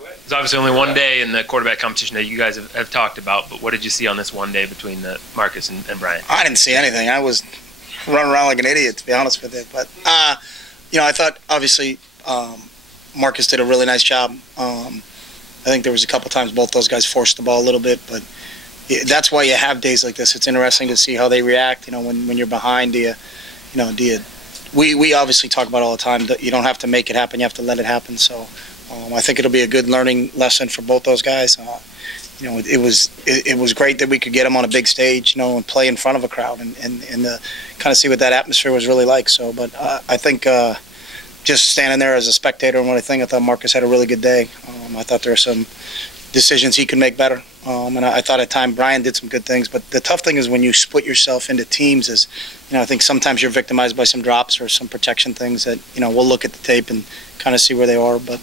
There's obviously only one day in the quarterback competition that you guys have talked about, but what did you see on this one day between Marcus and Brian? I didn't see anything. I was running around like an idiot, to be honest with you. But, I thought, obviously, Marcus did a really nice job. I think there was a couple times both those guys forced the ball a little bit, but that's why you have days like this. It's interesting to see how they react. When you're behind, we obviously talk about all the time that you don't have to make it happen, you have to let it happen. So I think it'll be a good learning lesson for both those guys. It was great that we could get them on a big stage, and play in front of a crowd and kind of see what that atmosphere was really like. So, but I think just standing there as a spectator and what I thought Marcus had a really good day. I thought there were some decisions he could make better. And I thought at times Brian did some good things. But the tough thing is when you split yourself into teams is, I think sometimes you're victimized by some drops or some protection things that, we'll look at the tape and kind of see where they are. But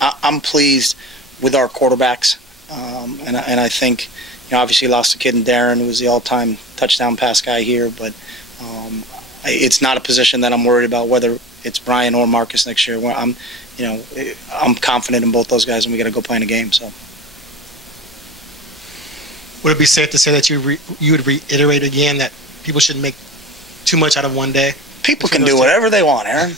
I'm pleased with our quarterbacks. And I think, obviously lost a kid in Darren, who was the all-time touchdown pass guy here. But it's not a position that I'm worried about whether it's Brian or Marcus next year. Where I'm confident in both those guys, and we got to go play in a game. So, would it be safe to say that you would reiterate again that people shouldn't make too much out of one day? People can do whatever they want, Aaron.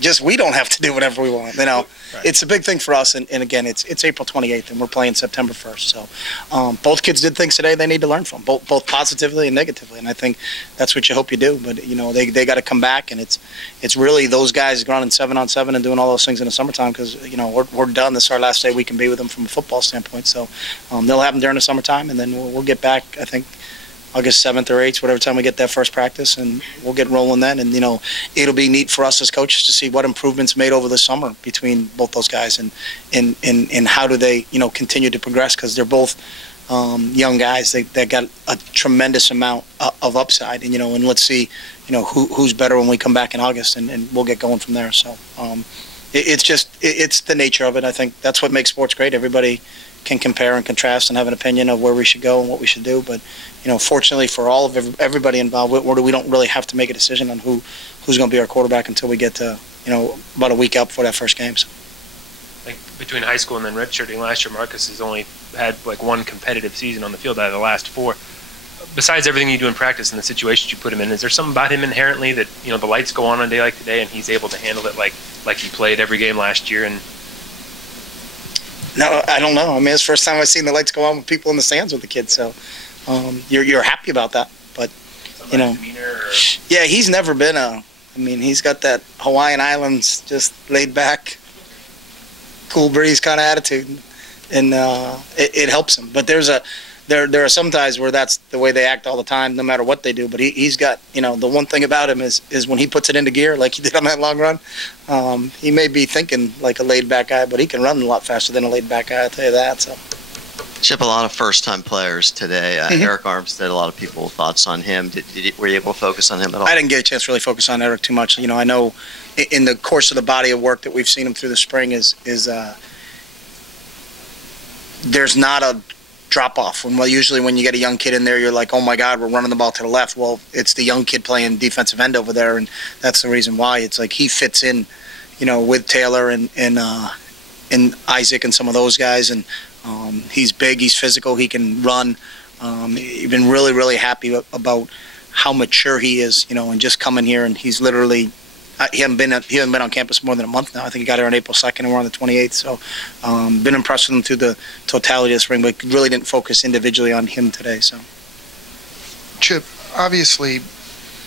Just we don't have to do whatever we want. Right. It's a big thing for us, and again, it's April 28th, and we're playing September 1st. So, both kids did things today they need to learn from, both positively and negatively, and I think that's what you hope you do. But they got to come back, and it's really those guys running 7-on-7 and doing all those things in the summertime because we're done. This is our last day we can be with them from a football standpoint. So, they'll have them during the summertime, and then we'll get back. I think August 7th or 8th, whatever time we get that first practice, and we'll get rolling then. And, it'll be neat for us as coaches to see what improvements made over the summer between both those guys and how do they, continue to progress because they're both young guys. They got a tremendous amount of upside, and let's see, who's better when we come back in August, and we'll get going from there. So it's the nature of it. I think that's what makes sports great. Everybody can compare and contrast and have an opinion of where we should go and what we should do. But, fortunately for all of everybody involved, we don't really have to make a decision on who's going to be our quarterback until we get to, about a week out before that first game. So. Like between high school and then redshirting last year, Marcus has only had like one competitive season on the field out of the last 4. Besides everything you do in practice and the situations you put him in, is there something about him inherently that, the lights go on a day like today and he's able to handle it like he played every game last year? And no, I don't know. I mean, it's the first time I've seen the lights go on with people in the stands with the kids. So you're happy about that. But, yeah, he's never been he's got that Hawaiian Islands just laid back, cool breeze kind of attitude. And it helps him. But there are some guys where that's the way they act all the time, no matter what they do. But he's got, the one thing about him is when he puts it into gear, like he did on that long run, he may be thinking like a laid-back guy, but he can run a lot faster than a laid-back guy, I'll tell you that. So. Chip, a lot of first-time players today. Eric Armstead, a lot of people thoughts on him. Were you able to focus on him at all? I didn't get a chance to really focus on Eric too much. I know in the course of the body of work that we've seen him through the spring is there's not a drop-off. Usually when you get a young kid in there, you're like, oh, my God, we're running the ball to the left. Well, it's the young kid playing defensive end over there, and that's the reason why. It's like he fits in, with Taylor and Isaac and some of those guys, and he's big, he's physical, he can run. You've been really, really happy about how mature he is, and just coming here, and he's literally he hasn't been on campus more than a month now. I think he got here on April 2nd, and we're on the 28th. So been impressed with him through the totality of the spring, but really didn't focus individually on him today. So, Chip, obviously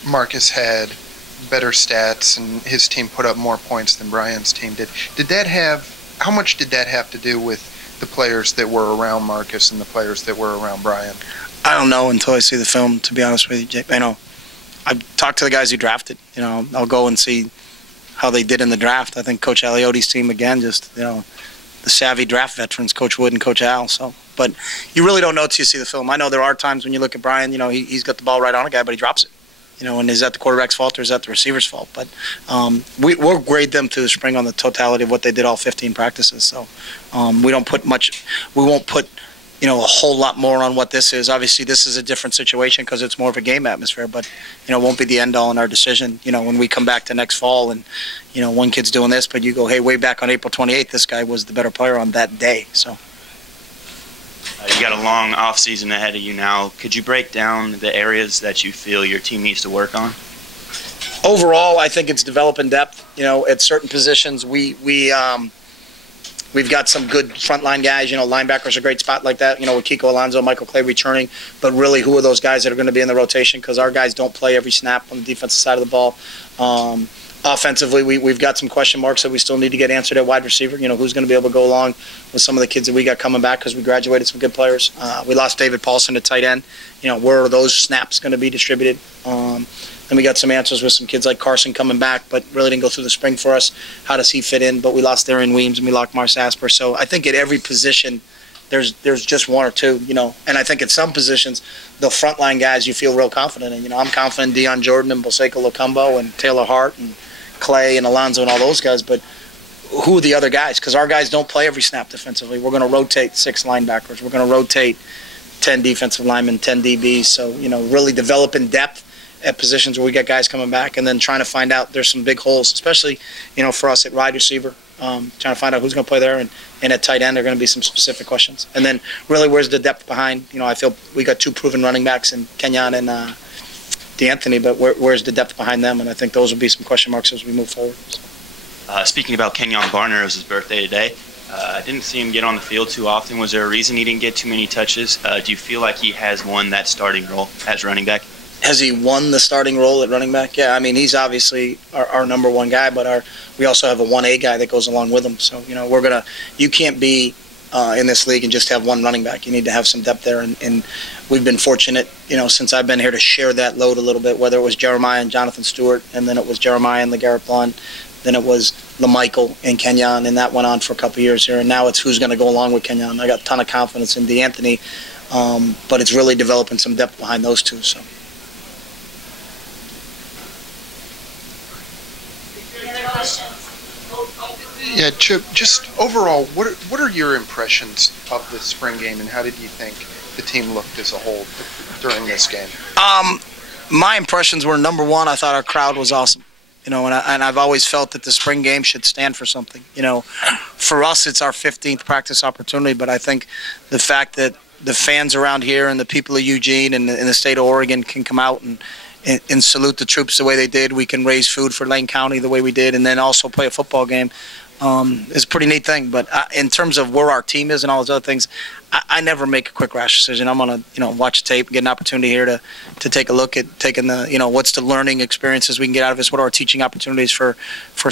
Marcus had better stats, and his team put up more points than Brian's team did. How much did that have to do with the players that were around Marcus and the players that were around Brian? I don't know until I see the film, to be honest with you, Jake. I've talked to the guys who drafted. I'll go and see how they did in the draft. I think Coach Aliotti's team, again, just, the savvy draft veterans, Coach Wood and Coach Al. So, but you really don't know until you see the film. I know there are times when you look at Brian, he's got the ball right on a guy, but he drops it. And is that the quarterback's fault or is that the receiver's fault? But we'll grade them through the spring on the totality of what they did all 15 practices. So we won't put a whole lot more on what this is. Obviously, this is a different situation because it's more of a game atmosphere, but, it won't be the end all in our decision. When we come back to next fall and, one kid's doing this, but you go, hey, way back on April 28th, this guy was the better player on that day. So. You got a long off season ahead of you now. Could you break down the areas that you feel your team needs to work on? Overall, I think it's developing depth. At certain positions, we've got some good frontline guys. Linebacker's a great spot like that. With Kiko Alonso, Michael Clay returning. But really, who are those guys that are going to be in the rotation? Because our guys don't play every snap on the defensive side of the ball. Offensively, we've got some question marks that we still need to get answered at wide receiver. Who's going to be able to go along with some of the kids that we got coming back because we graduated some good players. We lost David Paulson to tight end. Where are those snaps going to be distributed? Then we got some answers with some kids like Carson coming back, but really didn't go through the spring for us. How does he fit in? But we lost Darian Weems and we lost Mars Asper. So I think at every position, there's just one or two, And I think at some positions, the frontline guys you feel real confident in. I'm confident in Deion Jordan and Boseko Lokumbo and Taylor Hart and Clay and Alonzo and all those guys. But who are the other guys? Because our guys don't play every snap defensively. We're going to rotate 6 linebackers. We're going to rotate 10 defensive linemen, 10 DBs. So, really developing depth at positions where we got guys coming back, and then trying to find out there's some big holes, especially, for us at wide receiver, trying to find out who's going to play there, and at tight end there are going to be some specific questions. And then really where's the depth behind? I feel we got 2 proven running backs in Kenyon and DeAnthony, but where's the depth behind them? And I think those will be some question marks as we move forward. Speaking about Kenyon Barner, it was his birthday today. I didn't see him get on the field too often. Was there a reason he didn't get too many touches? Do you feel like he has won that starting role as running back? Has he won the starting role at running back? Yeah, I mean, he's obviously our number one guy, but we also have a 1A guy that goes along with him. So, you can't be in this league and just have one running back. You need to have some depth there, and we've been fortunate, since I've been here to share that load a little bit, whether it was Jeremiah and Jonathan Stewart, and then it was Jeremiah and LeGarrette Blunt, then it was LaMichael and Kenyon, and that went on for a couple of years here, and now it's who's going to go along with Kenyon. I got a ton of confidence in DeAnthony, but it's really developing some depth behind those two, so. Yeah, Chip, just overall, what are your impressions of the spring game, and how did you think the team looked as a whole during this game? My impressions were, number one, I thought our crowd was awesome. And I've always felt that the spring game should stand for something. For us, it's our 15th practice opportunity, but I think the fact that the fans around here and the people of Eugene and the state of Oregon can come out and salute the troops the way they did. We can raise food for Lane County the way we did, and then also play a football game. It's a pretty neat thing. But in terms of where our team is and all those other things, I never make a quick rash decision. I'm going to watch tape, get an opportunity here to take a look at taking the what's the learning experiences we can get out of this. What are our teaching opportunities for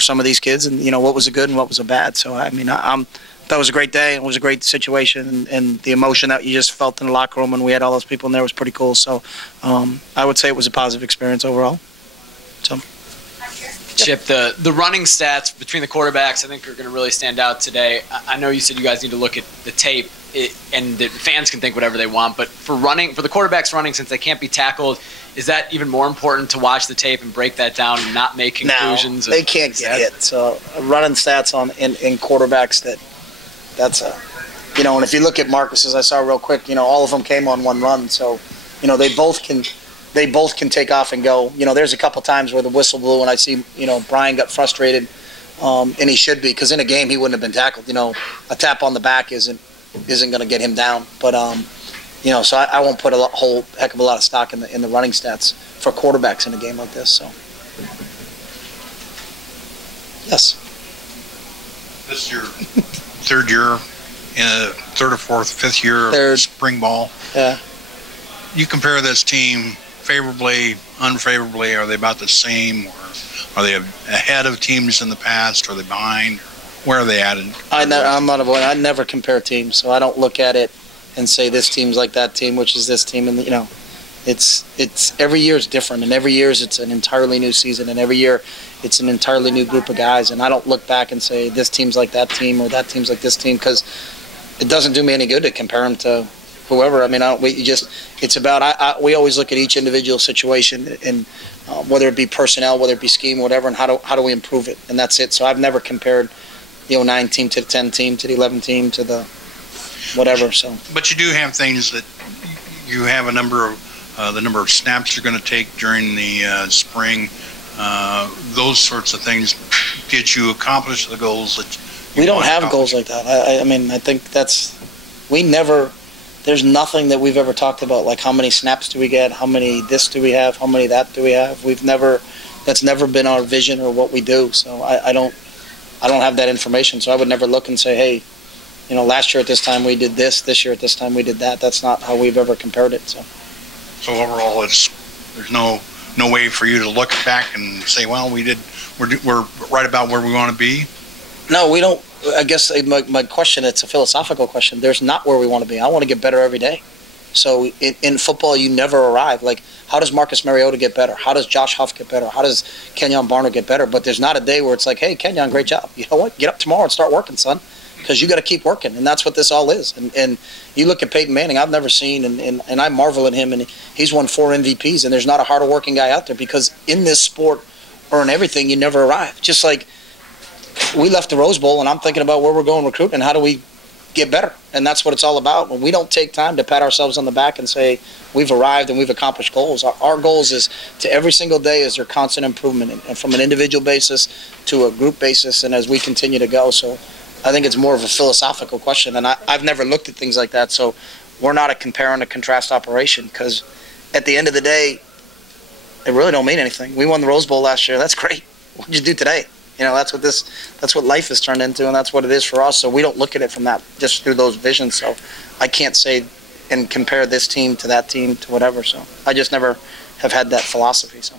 some of these kids, and what was a good and what was a bad. So I mean, that was a great day. It was a great situation, and the emotion that you just felt in the locker room when we had all those people in there was pretty cool. So I would say it was a positive experience overall. So. Chip, the running stats between the quarterbacks I think are going to really stand out today. I know you said you guys need to look at the tape, and the fans can think whatever they want, but for the quarterbacks running, since they can't be tackled, is that even more important to watch the tape and break that down and not make conclusions? No, they can't get hit. So running stats in quarterbacks that's a, and if you look at Marcus's, I saw real quick, all of them came on one run. So, they both can take off and go. There's a couple times where the whistle blew and I see, Brian got frustrated, and he should be, because in a game he wouldn't have been tackled. A tap on the back isn't going to get him down. But, so I won't put a whole heck of a lot of stock in the running stats for quarterbacks in a game like this. So, yes. This is your third year in a third or fourth, fifth year of spring ball. Yeah. You compare this team favorably, unfavorably. Are they about the same, or are they ahead of teams in the past? Are they behind? Where are they at? I'm not avoiding. I never compare teams, so I don't look at it and say this team's like that team, which is this team, and it's every year is different, and every year it's an entirely new season, and every year it's an entirely new group of guys, and I don't look back and say this team's like that team or that team's like this team, because it doesn't do me any good to compare them to whoever. I mean, it's about, we always look at each individual situation, and whether it be personnel, whether it be scheme, whatever, and how do we improve it, and that's it. So I've never compared the 09 team to the 10 team to the 11 team to the whatever. So, But you do have things that you have a number of the number of snaps you're going to take during the spring. Those sorts of things. Did you accomplish the goals that you we don't want to have accomplish? goals like that. I mean, I think we never. There's nothing that we've ever talked about, like how many snaps do we get, how many this do we have, how many that do we have. That's never been our vision or what we do. So I don't have that information. So I would never look and say, hey, last year at this time we did this year at this time we did that. That's not how we've ever compared it. So overall, there's no way for you to look back and say, well, we're right about where we want to be. No, we don't. I guess my question, it's a philosophical question. There's not where we want to be. I want to get better every day. So in football, you never arrive. Like, how does Marcus Mariota get better? How does Josh Huff get better? How does Kenyon Barner get better? But there's not a day where it's like, hey, Kenyon, great job. You know what? Get up tomorrow and start working, son, because you got to keep working. And that's what this all is. And you look at Peyton Manning, I've never seen, and I marvel at him, and he's won 4 MVPs, and there's not a harder working guy out there, because in this sport or in everything, you never arrive. Just like we left the Rose Bowl, and I'm thinking about where we're going recruiting and how do we get better. And that's what it's all about. When we don't take time to pat ourselves on the back and say we've arrived and we've accomplished goals. Our goals is to every single day is there constant improvement, and from an individual basis to a group basis, and as we continue to go. So I think it's more of a philosophical question, and I've never looked at things like that. So we're not a compare and a contrast operation, because at the end of the day, it really don't mean anything. We won the Rose Bowl last year. That's great. What did you do today? That's what life has turned into, and that's what it is for us. So we don't look at it from that, just through those visions. So I can't say and compare this team to that team to whatever. So I just never have had that philosophy. So.